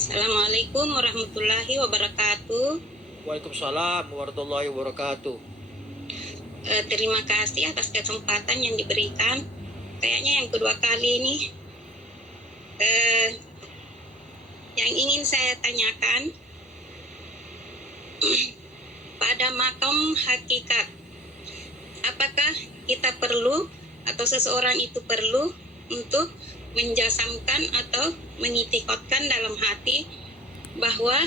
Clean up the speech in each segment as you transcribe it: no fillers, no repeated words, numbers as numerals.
Assalamualaikum warahmatullahi wabarakatuh. Waalaikumsalam warahmatullahi wabarakatuh. Terima kasih atas kesempatan yang diberikan. Kayaknya yang kedua kali ini. Yang ingin saya tanyakan, pada makam hakikat, apakah kita perlu atau seseorang itu perlu untuk menjasamkan atau menitikotkan dalam hati bahwa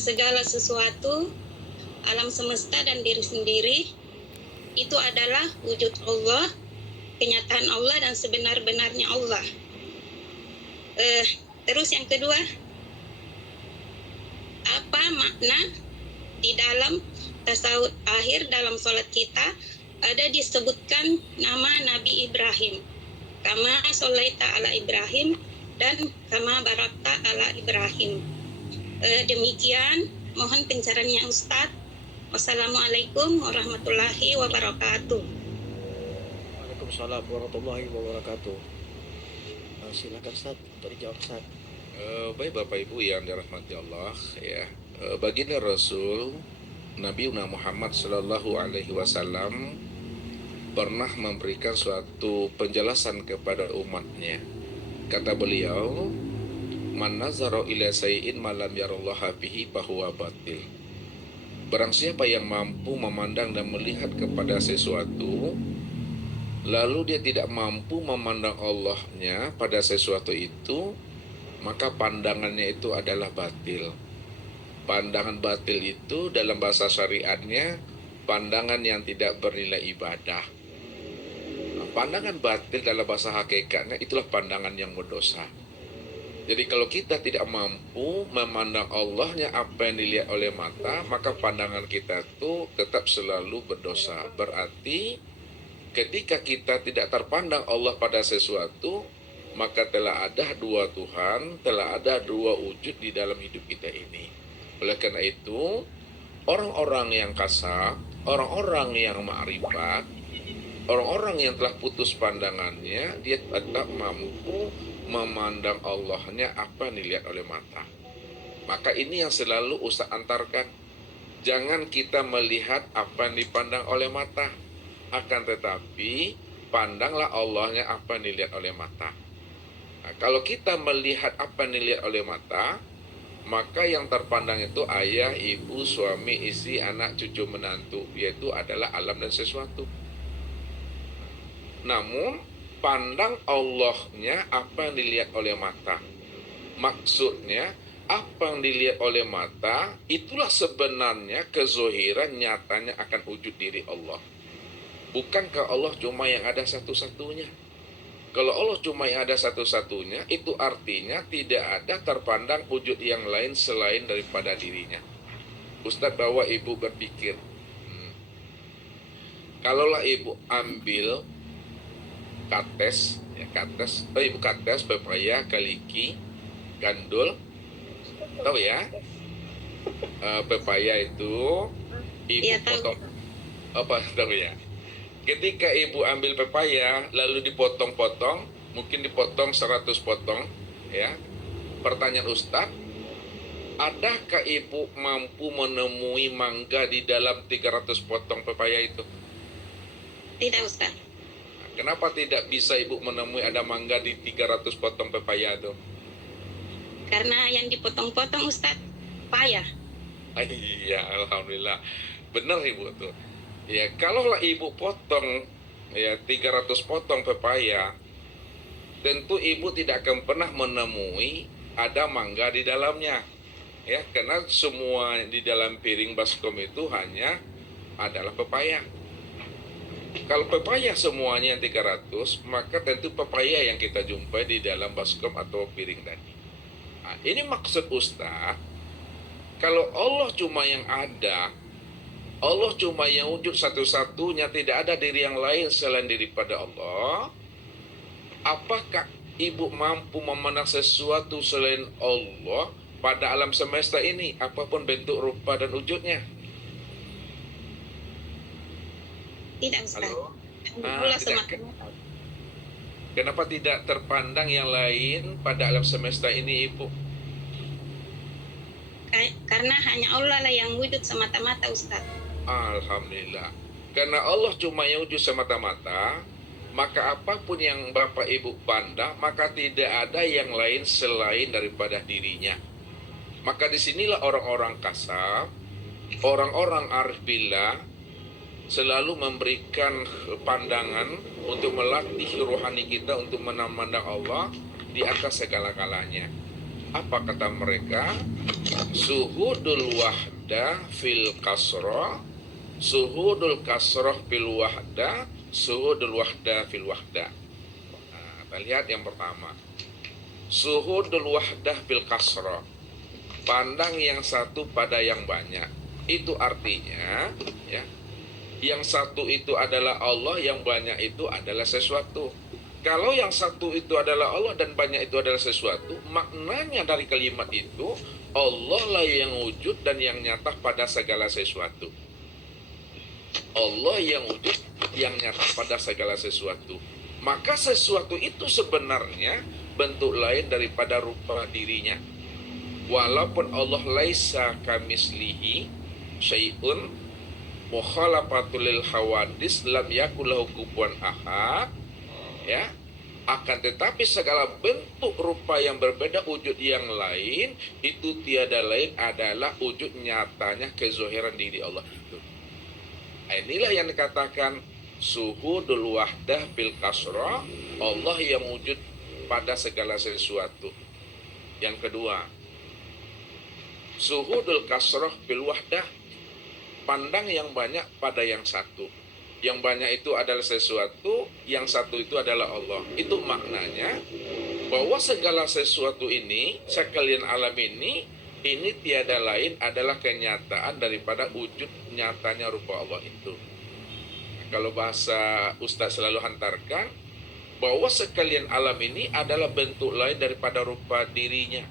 segala sesuatu, alam semesta dan diri sendiri itu adalah wujud Allah, kenyataan Allah dan sebenar-benarnya Allah. Terus yang kedua, apa makna di dalam tasawuf akhir dalam sholat kita ada disebutkan nama Nabi Ibrahim, kama sholaita ala Ibrahim dan kama barakta ala Ibrahim. Demikian, mohon pencerahannya Ustadz. Wassalamualaikum warahmatullahi wabarakatuh. Waalaikumsalam warahmatullahi wabarakatuh. Silakan Ustaz untuk dijawab Ustaz. Baik Bapak Ibu yang dirahmati Allah ya. Baginda Rasul Nabi Muhammad Sallallahu Alaihi Wasallam pernah memberikan suatu penjelasan kepada umatnya. Kata beliau, "Man nazara ila sayyin ma lam yarallaha bihi fahuwa batil." Barang siapa yang mampu memandang dan melihat kepada sesuatu, lalu dia tidak mampu memandang Allahnya pada sesuatu itu, maka pandangannya itu adalah batil. Pandangan batil itu dalam bahasa syariatnya pandangan yang tidak bernilai ibadah. Pandangan batil dalam bahasa hakikatnya itulah pandangan yang berdosa. Jadi kalau kita tidak mampu memandang Allahnya apa yang dilihat oleh mata, maka pandangan kita itu tetap selalu berdosa. Berarti ketika kita tidak terpandang Allah pada sesuatu, maka telah ada dua Tuhan, telah ada dua wujud di dalam hidup kita ini. Oleh karena itu, orang-orang yang kasar, orang-orang yang ma'rifat, orang-orang yang telah putus pandangannya, dia tetap mampu memandang Allahnya apa yang dilihat oleh mata. Maka ini yang selalu Ustaz antarkan. Jangan kita melihat apa yang dipandang oleh mata, akan tetapi pandanglah Allahnya apa yang dilihat oleh mata. Nah, kalau kita melihat apa yang dilihat oleh mata, maka yang terpandang itu ayah, ibu, suami, istri, anak, cucu, menantu, yaitu adalah alam dan sesuatu. Namun pandang Allahnya apa yang dilihat oleh mata. Maksudnya apa yang dilihat oleh mata itulah sebenarnya kezohiran nyatanya akan wujud diri Allah. Bukankah Allah cuma yang ada satu-satunya? Kalau Allah cuma yang ada satu-satunya, itu artinya tidak ada terpandang wujud yang lain selain daripada dirinya. Ustaz bawa ibu berpikir, kalaulah ibu ambil kates, pepaya, kaliki, gandul, tahu ya? Pepaya itu ibu Ya, tahu. potong, apa tahu ya? Ketika ibu ambil pepaya lalu dipotong-potong, mungkin dipotong 100 potong, ya. Pertanyaan Ustaz, adakah ibu mampu menemui mangga di dalam 300 potong pepaya itu? Tidak Ustaz. Kenapa tidak bisa ibu menemui ada mangga di 300 potong pepaya itu? Karena yang dipotong-potong Ustaz payah. Iya, alhamdulillah. Benar ibu tuh. Ya, kalaulah ibu potong ya 300 potong pepaya, tentu ibu tidak akan pernah menemui ada mangga di dalamnya. Ya, karena semua di dalam piring baskom itu hanya adalah pepaya. Kalau pepaya semuanya 300, maka tentu pepaya yang kita jumpai di dalam baskom atau piring tadi. Nah, ini maksud Ustaz, kalau Allah cuma yang ada, Allah cuma yang wujud satu-satunya, tidak ada diri yang lain selain daripada Allah. Apakah ibu mampu memandang sesuatu selain Allah pada alam semesta ini, apapun bentuk, rupa, dan wujudnya? Tidak Ustaz. Halo? Pula Tidak. semakin Kenapa tidak terpandang yang lain pada alam semesta ini, ibu? karena hanya Allah lah yang wujud semata-mata, Ustaz. Alhamdulillah. Karena Allah cuma yang wujud semata-mata, maka apapun yang Bapak Ibu pandang, maka tidak ada yang lain selain daripada dirinya. Maka disinilah orang-orang kasar, orang-orang arif billah selalu memberikan pandangan untuk melatih rohani kita untuk memandang Allah di atas segala-galanya. Apa kata mereka? Suhudul wahda fil kasrah, suhudul kasrah fil wahda, suhudul wahda fil wahda. Nah, kita lihat yang pertama. Suhudul wahda fil kasrah. Pandang yang satu pada yang banyak. Itu artinya, ya, yang satu itu adalah Allah, yang banyak itu adalah sesuatu. Kalau yang satu itu adalah Allah dan banyak itu adalah sesuatu, maknanya dari kalimat itu, Allah lah yang wujud dan yang nyata pada segala sesuatu. Allah yang wujud, yang nyata pada segala sesuatu. Maka sesuatu itu sebenarnya bentuk lain daripada rupa dirinya. Walaupun Allah laisa kamislihi syai'un mukhalafatul lil hawadis lam yakul lahu kufuwan ahad, ya, akan tetapi segala bentuk rupa yang berbeda wujud yang lain itu tiada lain adalah wujud nyatanya kezohiran diri Allah itu. Inilah yang dikatakan suhudul wahdah bil kasrah, Allah yang wujud pada segala sesuatu. Yang kedua, suhudul kasrah bil wahdah, pandang yang banyak pada yang satu. Yang banyak itu adalah sesuatu, yang satu itu adalah Allah. Itu maknanya bahwa segala sesuatu ini, sekalian alam ini tiada lain adalah kenyataan daripada wujud nyatanya rupa Allah itu. Kalau bahasa Ustaz selalu hantarkan, bahwa sekalian alam ini adalah bentuk lain daripada rupa dirinya.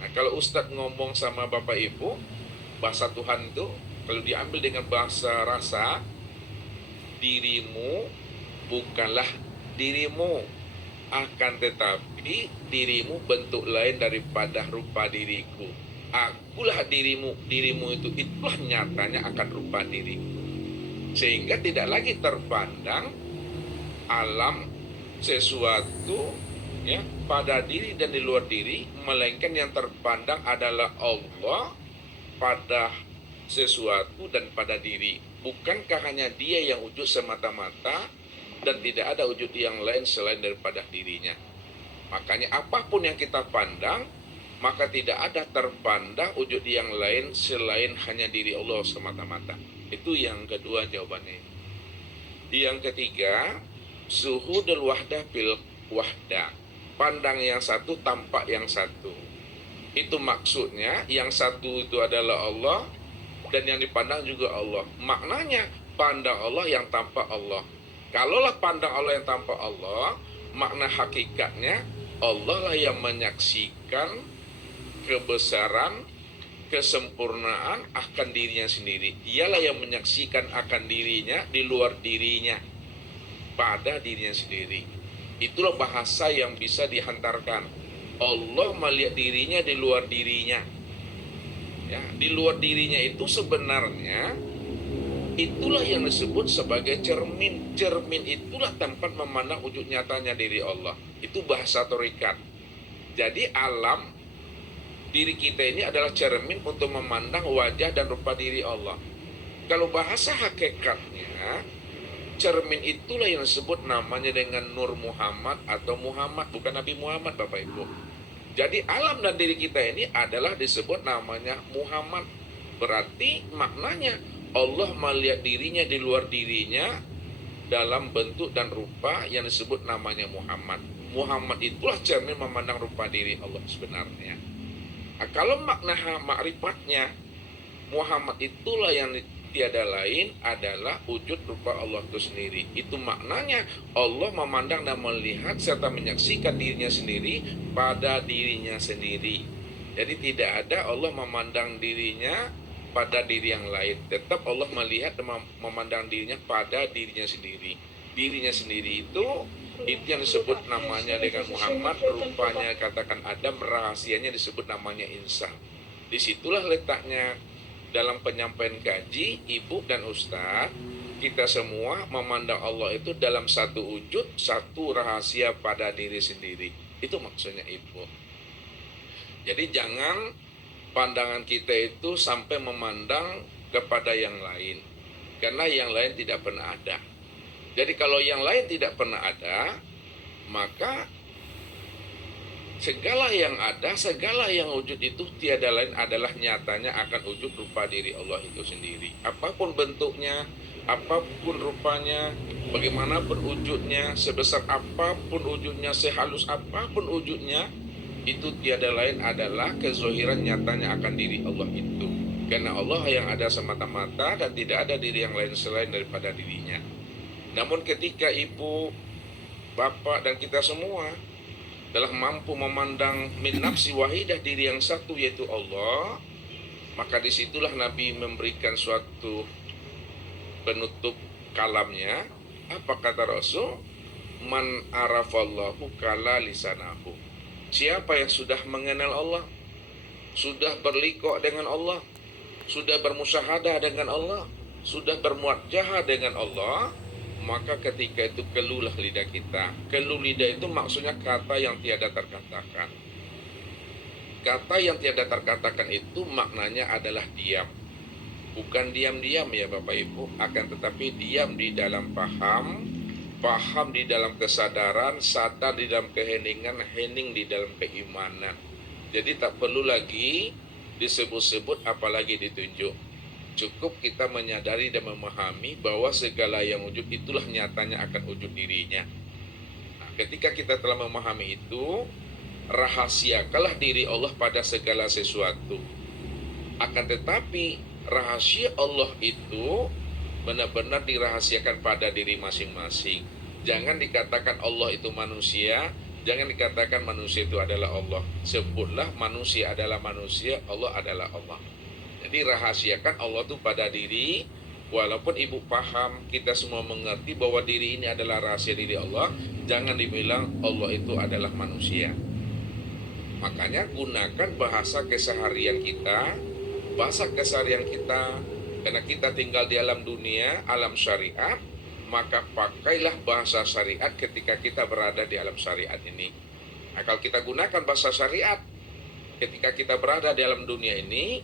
Nah, kalau Ustadz ngomong sama Bapak Ibu, bahasa Tuhan itu kalau diambil dengan bahasa rasa, dirimu bukanlah dirimu, akan tetapi dirimu bentuk lain daripada rupa diriku. Akulah dirimu, dirimu itulah nyatanya akan rupa diriku. Sehingga tidak lagi terpandang alam sesuatu, ya, pada diri dan di luar diri, melainkan yang terpandang adalah Allah pada sesuatu dan pada diri. Bukankah hanya Dia yang wujud semata-mata dan tidak ada wujud yang lain selain daripada dirinya? Makanya apapun yang kita pandang, maka tidak ada terpandang wujud yang lain selain hanya diri Allah semata-mata. Itu yang kedua jawabannya. Yang ketiga, suhudul wahdah bil wahdah, pandang yang satu tampak yang satu. Itu maksudnya yang satu itu adalah Allah dan yang dipandang juga Allah. Maknanya pandang Allah yang tampak Allah. Kalaulah pandang Allah yang tampak Allah, makna hakikatnya Allah lah yang menyaksikan kebesaran, kesempurnaan akan dirinya sendiri. Dialah yang menyaksikan akan dirinya di luar dirinya pada dirinya sendiri. Itulah bahasa yang bisa dihantarkan. Allah melihat dirinya di luar dirinya. Ya, di luar dirinya itu sebenarnya itulah yang disebut sebagai cermin. Cermin itulah tempat memandang wujud nyatanya diri Allah. Itu bahasa torikat. Jadi alam diri kita ini adalah cermin untuk memandang wajah dan rupa diri Allah. Kalau bahasa hakikatnya, cermin itulah yang disebut namanya dengan Nur Muhammad atau Muhammad, bukan Nabi Muhammad, Bapak Ibu. Jadi alam dan diri kita ini adalah disebut namanya Muhammad. Berarti maknanya Allah melihat dirinya di luar dirinya dalam bentuk dan rupa yang disebut namanya Muhammad. Muhammad itulah cermin memandang rupa diri Allah sebenarnya. Nah, kalau makna makrifatnya, Muhammad itulah yang tiada lain adalah wujud rupa Allah itu sendiri. Itu maknanya Allah memandang dan melihat serta menyaksikan dirinya sendiri pada dirinya sendiri. Jadi tidak ada Allah memandang dirinya pada diri yang lain. Tetap Allah melihat dan memandang dirinya pada dirinya sendiri. Dirinya sendiri itu yang disebut namanya dengan Muhammad, rupanya katakan Adam, rahasianya disebut namanya insan. Disitulah letaknya dalam penyampaian kaji, ibu dan ustadz, kita semua memandang Allah itu dalam satu wujud, satu rahasia pada diri sendiri. Itu maksudnya ibu. Jadi jangan pandangan kita itu sampai memandang kepada yang lain, karena yang lain tidak pernah ada. Jadi kalau yang lain tidak pernah ada, maka segala yang ada, segala yang wujud itu tiada lain adalah nyatanya akan wujud rupa diri Allah itu sendiri. Apapun bentuknya, apapun rupanya, bagaimanapun wujudnya, sebesar apapun wujudnya, sehalus apapun wujudnya, itu tiada lain adalah kezohiran nyatanya akan diri Allah itu. Karena Allah yang ada semata-mata dan tidak ada diri yang lain selain daripada dirinya. Namun ketika ibu, bapak, dan kita semua telah mampu memandang min nafsi wahidah, diri yang satu yaitu Allah, maka disitulah Nabi memberikan suatu penutup kalamnya. Apa kata Rasul? Man arafallahu kala lisanahu. Siapa yang sudah mengenal Allah, sudah berliqo dengan Allah, sudah bermusyahadah dengan Allah, sudah bermuajahah dengan Allah, maka ketika itu keluhlah lidah kita. Keluh lidah itu maksudnya kata yang tiada terkatakan. Kata yang tiada terkatakan itu maknanya adalah diam. Bukan diam-diam ya Bapak Ibu, akan tetapi diam di dalam paham, paham di dalam kesadaran, sadar di dalam keheningan, hening di dalam keimanan. Jadi tak perlu lagi disebut-sebut apalagi ditunjuk. Cukup kita menyadari dan memahami bahwa segala yang wujud itulah nyatanya akan wujud dirinya. Nah, ketika kita telah memahami itu, rahasiakanlah diri Allah pada segala sesuatu. Akan tetapi rahasia Allah itu benar-benar dirahasiakan pada diri masing-masing. Jangan dikatakan Allah itu manusia, jangan dikatakan manusia itu adalah Allah. Sebutlah manusia adalah manusia, Allah adalah Allah. Jadi rahasiakan Allah itu pada diri. Walaupun ibu paham, kita semua mengerti bahwa diri ini adalah rahasia diri Allah, jangan dibilang Allah itu adalah manusia. Makanya gunakan bahasa keseharian kita, karena kita tinggal di alam dunia, alam syariat, maka pakailah bahasa syariat ketika kita berada di alam syariat ini. Nah, kalau kita gunakan bahasa syariat ketika kita berada di alam dunia ini,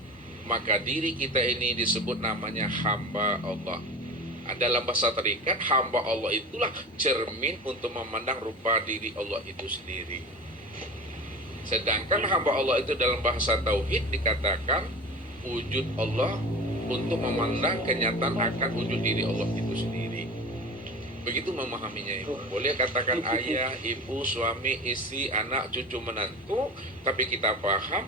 maka diri kita ini disebut namanya hamba Allah. Dalam bahasa tarikat, hamba Allah itulah cermin untuk memandang rupa diri Allah itu sendiri. Sedangkan hamba Allah itu dalam bahasa tauhid dikatakan wujud Allah untuk memandang kenyataan akan wujud diri Allah itu sendiri. Begitu memahaminya Ibu. Boleh katakan ayah, ibu, suami, istri, anak, cucu, menantu, tapi kita paham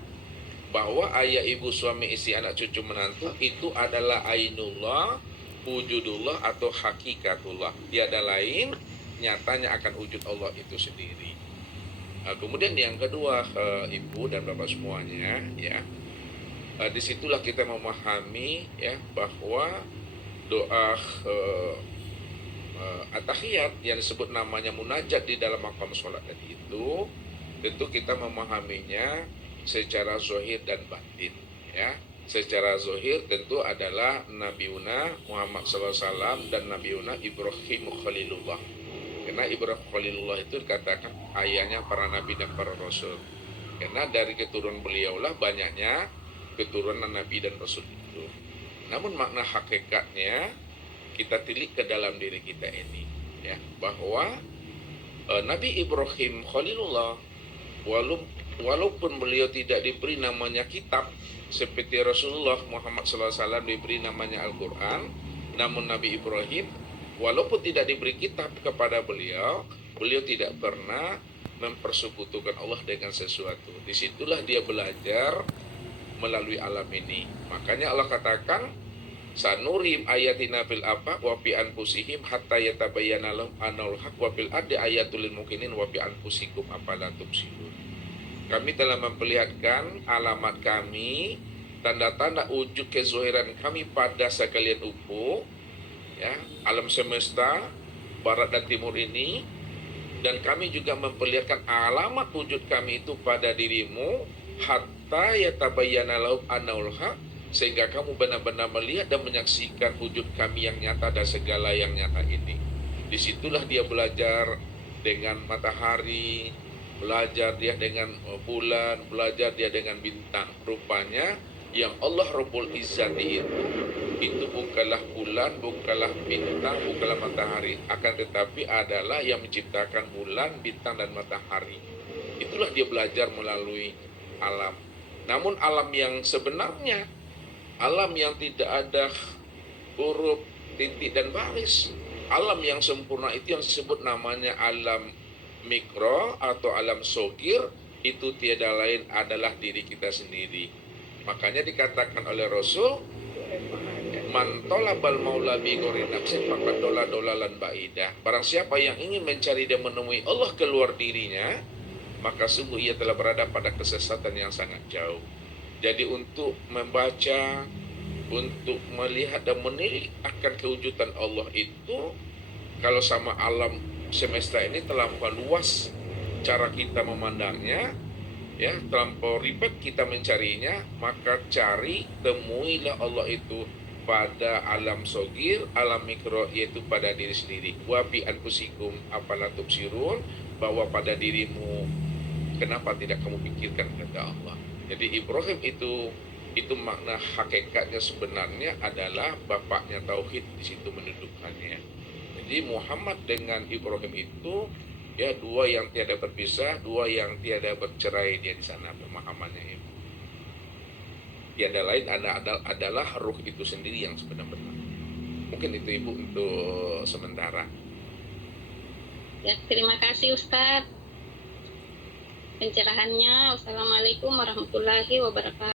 bahwa ayah, ibu, suami, istri, anak, cucu, menantu itu adalah ainullah, wujudullah atau hakikatullah. Tiada lain, nyatanya akan wujud Allah itu sendiri. Nah, kemudian yang kedua, ibu dan bapak semuanya, ya, disitulah kita memahami ya bahwa doa at-tahiyat yang disebut namanya munajat di dalam maqam sholat tadi itu, tentu kita memahaminya secara zahir dan batin ya. Secara zahir tentu adalah Nabiuna Muhammad SAW dan Nabiuna Ibrahim Khalilullah. Karena Ibrahim Khalilullah itu dikatakan ayahnya para nabi dan para rasul. Karena dari keturunan beliaulah banyaknya keturunan nabi dan rasul itu. Namun makna hakikatnya kita tilik ke dalam diri kita ini ya, bahwa Nabi Ibrahim Khalilullah walaupun beliau tidak diberi namanya kitab seperti Rasulullah Muhammad SAW diberi namanya Al-Quran, namun Nabi Ibrahim walaupun tidak diberi kitab kepada beliau tidak pernah mempersekutukan Allah dengan sesuatu. Disitulah dia belajar melalui alam ini. Makanya Allah katakan sanurim ayatina fil afaq wa fi anfusihim hatta yatabayyana lahum annal haq wa fil ardi ayatul lil mukminin wa fi anfusikum afala tubsirun. Kami telah memperlihatkan alamat kami, tanda-tanda wujud kezahiran kami pada sekalian ufuk ya, alam semesta barat dan timur ini, dan kami juga memperlihatkan alamat wujud kami itu pada dirimu hatta yatabayyana lahum annahu haq, sehingga kamu benar-benar melihat dan menyaksikan wujud kami yang nyata dan segala yang nyata ini. Disitulah dia belajar dengan matahari, belajar dia dengan bulan, belajar dia dengan bintang. Rupanya yang Allah Rabbul Izzati itu bukanlah bulan, bukanlah bintang, bukanlah matahari, akan tetapi adalah yang menciptakan bulan, bintang, dan matahari. Itulah dia belajar melalui alam. Namun alam yang sebenarnya, alam yang tidak ada huruf, titik, dan baris, alam yang sempurna itu yang disebut namanya alam mikro atau alam sogir, itu tiada lain adalah diri kita sendiri. Makanya dikatakan oleh Rasul, man tolabal maula bi ghairi nafsin faqad dolalan baidah. Barang siapa yang ingin mencari dan menemui Allah keluar dirinya, maka sungguh ia telah berada pada kesesatan yang sangat jauh. Jadi untuk membaca, untuk melihat dan menilik akan kewujudan Allah itu, kalau sama alam semesta ini terlampau luas cara kita memandangnya, ya, terlampau ribet kita mencarinya, maka cari, temuilah Allah itu pada alam sogir, alam mikro, yaitu pada diri sendiri. Wa bi anfusikum afala tubsirun, bahwa pada dirimu kenapa tidak kamu pikirkan, kata Allah. Jadi Ibrahim itu makna hakikatnya sebenarnya adalah bapaknya tauhid, di situ mendudukannya. Jadi Muhammad dengan Ibrahim itu, ya, dua yang tiada berpisah, dua yang tiada bercerai, dia di sana pemahamannya itu. Tiada lain adalah ruh itu sendiri yang sebenar-benar. Mungkin itu Ibu untuk sementara. Ya, terima kasih Ustadz pencerahannya. Wassalamualaikum warahmatullahi wabarakatuh.